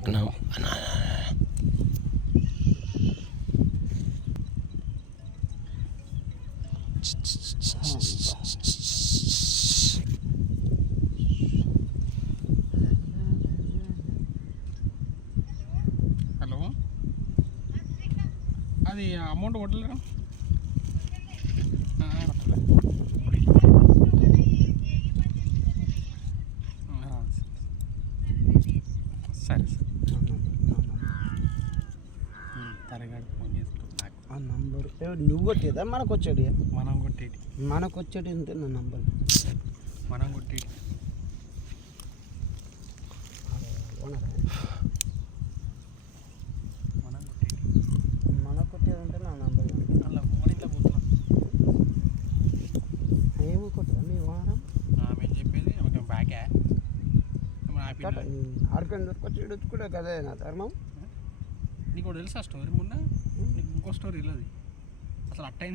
Hello, అది amount కొట్టలేరా? సరే తరగాడు phone చేసుకుంటా. ఆ నంబర్ నువ్వు కొట్టేదా మనకు వచ్చేటి? మనకు వచ్చేటి అంతే నా నంబర్. మనం కొట్టేది మనకు కొట్టేదంటే నా నంబర్. అలా ఫోన్ ఇట్లా పోతున్నాం. ఏమి కొట్టదా మీ వారం? మేము చెప్పేది ఒక బ్యాకే ఆడుకొని దొరికొచ్చి కూడా కదా నా ధర్మం. నీకు తెలుసా స్టోరీ? మొన్న నీకు ఇంకో స్టోరీ లేదు అసలు అట్టయింది.